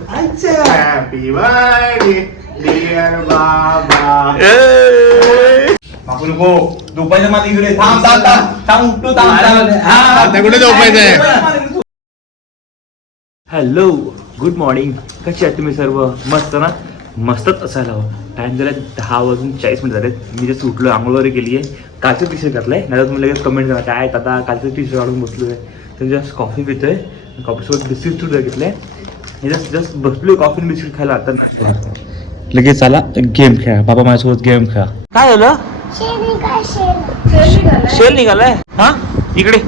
Happy birthday dear बाबा नको झोपायचं मला इकडे थांब थांब थांब थांब तू थांब आता कुठे झोपायचंय? हॅलो गुड मॉर्निंग कशी आहात तुम्ही सर्व? मस्त ना? मस्तच असायला हवं. टाइम झाला दहा वाजून चाळीस मिनिट झालेत. मी जस्ट उठलो आंघोळ वगैरे केली आहे कालचं टी शर्ट घातलंय. नाही तुम्ही लगेच कमेंट करा काय आता कालचं टी शर्ट काढून बसलो आहे तर जस्ट कॉफी पितोय. कॉफीसोबत बिस्किट सुद्धा घेतलंय. जस्ट जस्ट बसलोय कॉफी बिस्किट खायला आता. लगेच चला गेम खेळा. बाबा माझ्यासोबत गेम खेळा. काय झालं? शेल निघालाय. हा? इकडे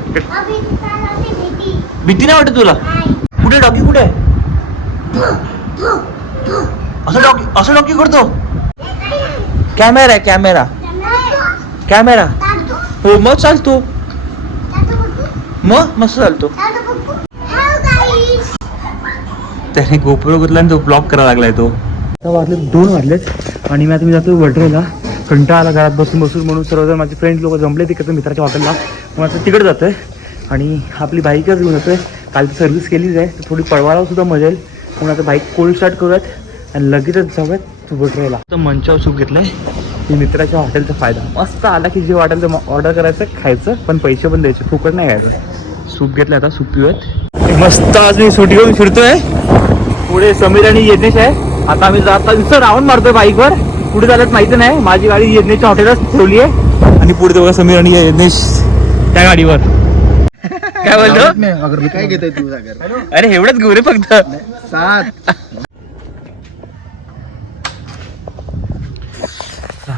भीती. नाही वाटत तुला? कुठे डॉकी कुठे? असं डॉकी असं डॉकी करतो. कॅमेरा आहे कॅमेरा. कॅमेरा. हो मग चालतो मग? मस्त चालतो. त्याने गोप्रो घेतला आणि तो ब्लॉक करायला लागलाय तो. वाजले दोन वाजलेत आणि मी आता मी जातो वडरेला कंटाळा आला घरात बसून बसून म्हणून सर्वजण माझे फ्रेंड लोक जमले तिकडे मित्राच्या हॉटेलला मग आता तिकडे जातोय. आणि आपली बाईकच घेऊन जातोय. काल सर्व्हिस केलीच आहे तर थोडी पळवायला सुद्धा मजा येईल. म्हणून आता बाईक कोल्ड स्टार्ट करूयात आणि लगेचच जाऊयात वडरेला तर मंचावर सूप घेतलंय. ही मित्राच्या हॉटेलचा फायदा. मस्त आला की जे वाटेल ते ऑर्डर करायचं खायचं पण पैसे पण द्यायचे. फुकट नाही खायचं. सूप घेतलं आता सूप पिऊयात. मस्त आज मी सुटी घेऊन फिरतोय. पुढे समीर आणि यज्ञेश आहे. आता आम्ही जाता नुसतं राऊंड मारतोय बाईकवर. पुढे चालत माहिती नाही. माझी गाडी यज्ञेशच्या हॉटेलच ठेवली आहे. आणि पुढे बघा समीर आणि यज्ञेश त्या गाडीवर. काय बोलतो? काय घेतोय तू सागर अरे एवढंच घेऊ रे फक्त. सात.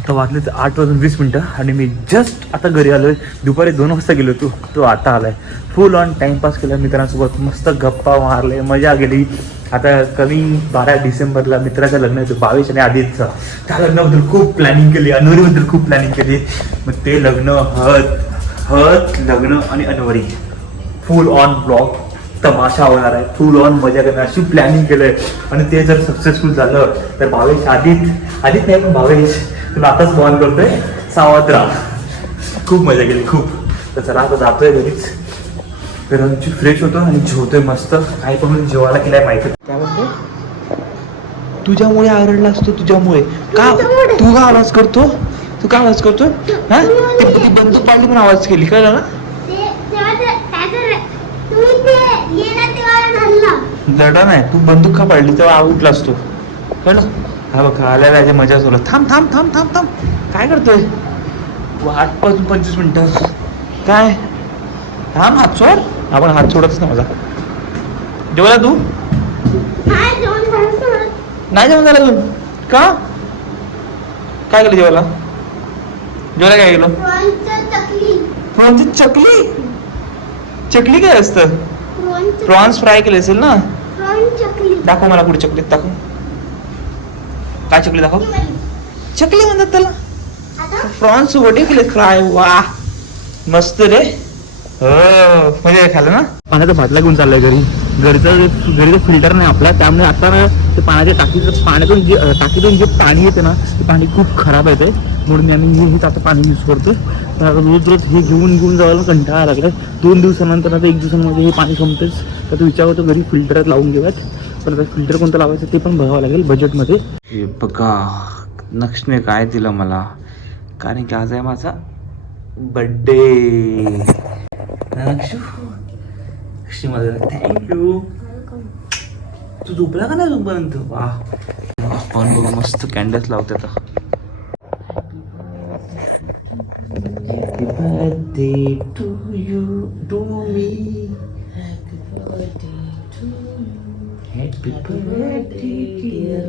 आता वाजले तर आठ वाजून वीस मिनटं आणि मी जस्ट आता घरी आलो आहे दुपारी दोन वाजता गेलो तू तो आता आलाय. फुल ऑन टाइमपास केला. मित्रांसोबत मस्त गप्पा मारले. मजा गेली आता कमी बारा डिसेंबरला मित्राचं लग्न होतं बावीस आणि आदितचं त्या लग्नाबद्दल खूप प्लॅनिंग केली. अनवरीबद्दल खूप प्लॅनिंग केली. मग ते लग्न हळद हळद लग्न आणि अनवरी. फुल ऑन ब्लॉक तमाशा होणार आहे. फुल ऑन मजा करणार. अशी प्लॅनिंग केलंय. आणि ते जर सक्सेसफुल झालं तर भावेश आदित आदित नाही पण भावेश तुला आताच बॉल करतोय. सावध राहा खूप मजा केली खूप. तर चला आता जातोय घरीच. तर फ्रेश होतो आणि जेवतोय मस्त. काही पण जेवायला केलंय माहिती. काय म्हणते? तुझ्यामुळे आरडला असतो तुझ्यामुळे. का? तू का आवाज करतो? तू का आवाज करतो? हा? ती ती बंदूक पाडली पण आवाज केली कळलं ना? लढा नाही तू बंदूक का पाडली तेव्हा आव उठला असतो. कळलं? हा बघ आल्या राजा मजा सोला थांब थांब थांब थांब थांब. काय करतोय? आठपासून पंचवीस मिनिटं. काय? थांब हात सोड. आपण हात सोडतच ना माझा. जेवला तू? नाही जेवण झालं तू का? काय केलं जेवायला? जेवायला काय केलं? प्रॉन्सची चकली. चकली? काय असतं? प्रॉन्स फ्राय केले असेल ना? दाखव मला पुढे चकलीत दाखव. काय चकली दाखव? चकली म्हणतात त्याला. प्रॉन्स वडे केले फ्राय वा. मस्त रे. हो म्हणजे खाल्लं ना? पाण्याचा बाटला घेऊन चाललाय घरी. घरचं जे- घरी फिल्टर नाही आपला त्यामुळे आता ना ते पाण्याच्या टाकीचं पाण्यातून जे टाकीतून जे पाणी येते ना ते पाणी खूप खराब येते म्हणून आम्ही हे हेच आता पाणी यूज करतो रोज रोज हे घेऊन घेऊन जायला कंटाळा लागला दोन दिवसानंतर आता एक दिवसांमध्ये हे पाणी संपतेच तर तो विचार करतो घरी फिल्टर लावून घेऊयात. आपल्याला आता फिल्टर कोणतं लावायचं ते पण बघावं लागेल बजेटमध्ये हे बघा नक्षने काय दिलं मला? कारण की आज आहे माझा बड्डे नक्षू नक्षी माझा थँक्यू तू झोपला का नाही झोपर्यंत वा. पण बघ मस्त कॅन्डल्स लावते आता. Happy birthday to Happy birthday dear.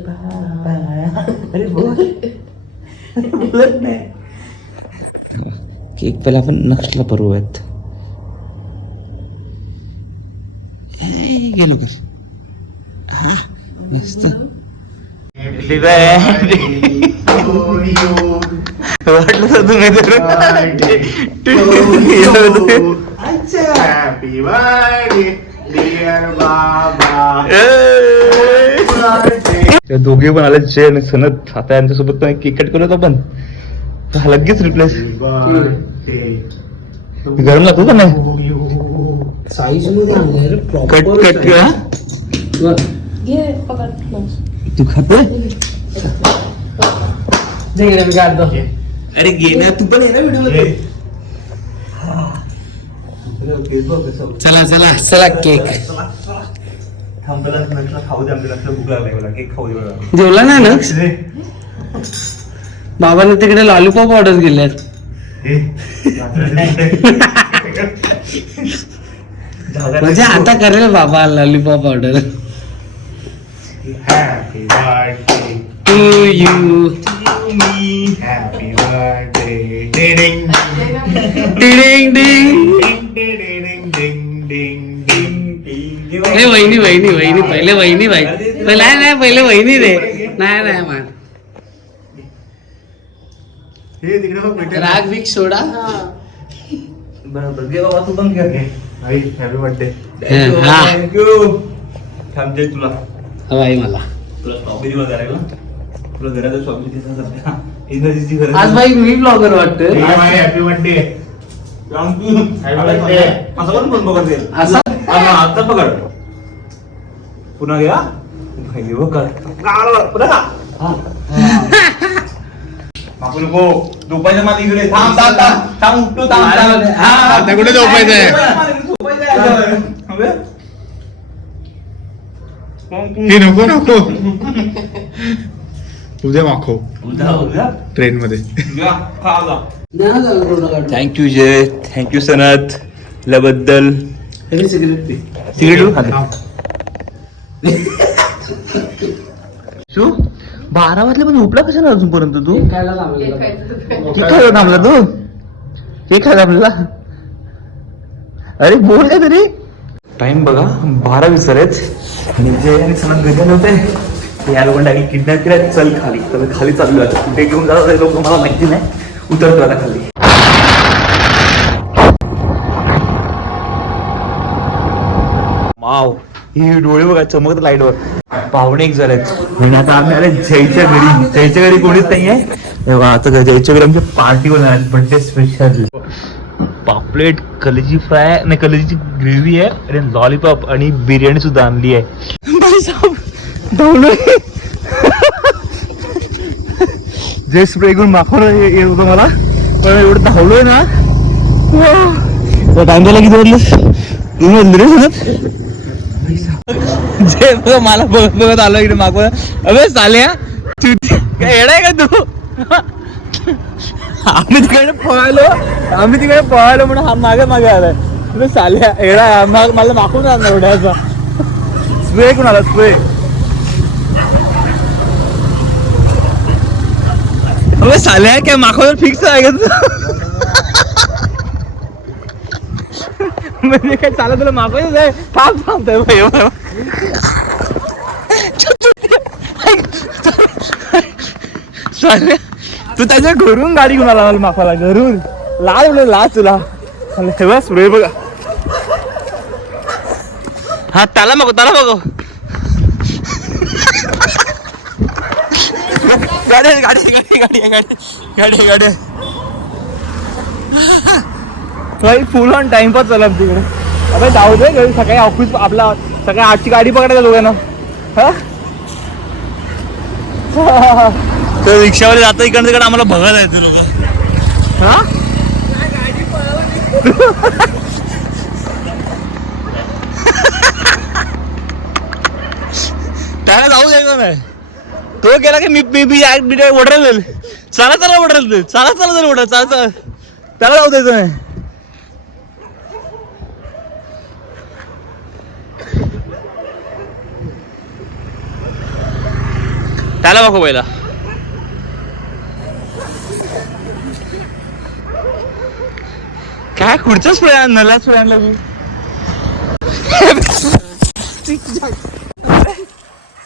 अरे बोल बोलत नाही केक पहिला आपण नक्षला हे, गेलो हा मस्त. वाटलं तर तुम्ही हॅपी बर्थडे डिअर बाबा ते दोघे पण आले जय आणि सनत. आता यांच्यासोबत पण केक कट करत आपण. लगेच रिप्लेस गरम लागतो का नाही? साईजमध्ये कट कट तू काढतो. अरे गेल्या तू पण ये ना व्हिडिओमध्ये. चला चला चला केक जेवला नाही ना बाबाने तिकडे लॉलीपॉप ऑर्डर केल्यात म्हणजे आता करेल बाबा lollipop order happy birthday to you happy birthday डिडिंग टिडिंग डिंग डिडिंग डिंग डिंग डिंग ए वहिनी वहिनी वहिनी पहिले वहिनी बाई पहिले नाही नाही पहिले वहिनी रे नाही नाही मान हे तिकडे बघ भेटेल राग बिग सोडा. बरोबर. घे बाबा तू पण घे घे आई हॅपी बर्थडे हा. थँक्यू थांबते तुला. बाई मला. तुला स्ट्रॉबेरी वगैरे एनर्जीची गरज आज बाई मी ब्लॉगर वाटतोय. हॅपी बर्थडे पण असा आता पकड पुन्हा घ्या. हे बघ पुन्हा खा. बापू नको. झोपायचं मला इकडे. थांब थांब थांब. थांब तू थांब थांब. हा. आता कुठे? हे नको नको. उद्या माखो उद्या उद्या? ट्रेन मध्ये. Thank you Jay thank you Sanat लबद्दल. सिगरेट पी? सिगरेट शू बारा वाजले पण झोपला कशाला अजूनपर्यंत तू? खायला थांबला तू? केक खायला थांबला अरे बोल काय तरी टाइम बघा बारा वीस आहेत. आणि जे आणि सनत भेटायला होते या लोकांना डायरेक्ट किडनॅप केलं चल खाली. तर खाली चाललो आता कुठे घेऊन जातात लोक मला माहिती नाही. उतरतो आता खाली. माव ही डोळे बघा चमकत लाईटवर पाहुणे एक झालेत आता आम्ही आले जयच्या घरी. जयच्या घरी कोणीच नाही आहे बघा आता जयच्या घरी आमची पार्टी होणार आहे. बर्थडे स्पेशल पापलेट कलेजी फ्राय नाही कलेजीची ग्रेव्ही आहे. आणि लॉलीपॉप आणि बिर्याणी सुद्धा आणली आहे. जे स्प्रे करून माखवलं येत होतं मला. पण एवढं धावलोय ना. टाइमला किती वाजलं तुम्ही वाजले रे म्हणत जे बघ मला बघत बघत आलो इकडे मागव. अबे साल्या तू काय येडाय का तू? आम्ही तिकडे पळालो. आम्ही तिकडे पळालो म्हणून हा मागे मागे आलाय. अबे येडा मग मला मागून आणला उड्याचा स्प्रे कोण आला स्प्रे अबे साले साल्या काय माखवर फिक्स आहे का तू म्हणजे काय चालत तुला मागवायचं आहे थांब थांबतोय बाई, भाई साले तू त्याच्या घरून गाडी घेऊन आला मला माफाला घरून लाज म्हणजे लाज तुला मला हे बघ स्प्रे बघा हा त्याला बघू त्याला बघू गाडी गाडी गाडी गाडी गाडी गाडी गाडी. भाई फुल ऑन टाइमपास चालला तिकडे अबे जाऊ दे घरी सकाळी ऑफिस आपला सकाळी आठची गाडी पकडायला दोघांना. हा? तर रिक्षावर जाता इकडे तिकडे आम्हाला बघायला येते लोक. हा? त्याला जाऊ द्यायचं नाही तो गेला की मी मी मी ओढायला चला चला ओढायला चला चला चला ओढा चला चला. त्याला जाऊ द्यायचं नाही त्याला बघू पहिला. काय खुर्च्याच स्प्रे आणला स्प्रे आणला तू?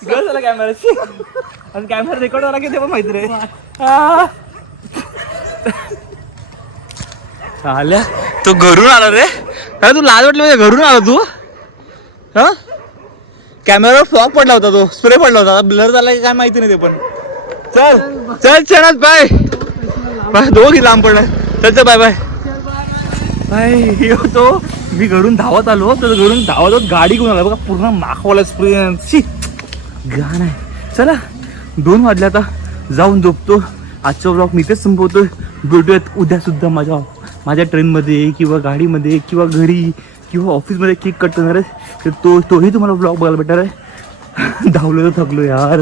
गळ झाला कॅमेरा आणि कॅमेरा रेकॉर्ड झाला की ते पण माहिती रे. आल्या? तो घरून आला रे? काय तू लाज वाटली म्हणजे घरून आला तू? हा? कॅमेरावर फ्लॉक पडला होता तो. स्प्रे पडला होता. ब्लर झाला की काय माहिती नाही ते पण. चल. चल चल बाय बाय दोघी लांब पडलाय. चल चल बाय बाय बाय यो तो. मी घरून धावत आलो. तर घरून धावत गाडी घेऊन आला. बघा पूर्ण माखवाला एक्सपिरियन्स गाण आहे. चला. दोन वाजले आता. जाऊन झोपतो. आजचा ब्लॉग मी इथेच संपवतो भेटूयात उद्यासुद्धा माझ्या माझ्या ट्रेनमध्ये किंवा गाडीमध्ये किंवा घरी किंवा ऑफिसमध्ये केक कट करणार आहे. तर तो तोही तुम्हाला ब्लॉग बघायला भेटणार आहे. धावलो तर थकलो यार.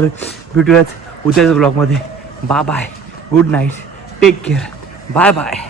भेटूयात उद्याच्या ब्लॉगमध्ये bye bye good night take care bye bye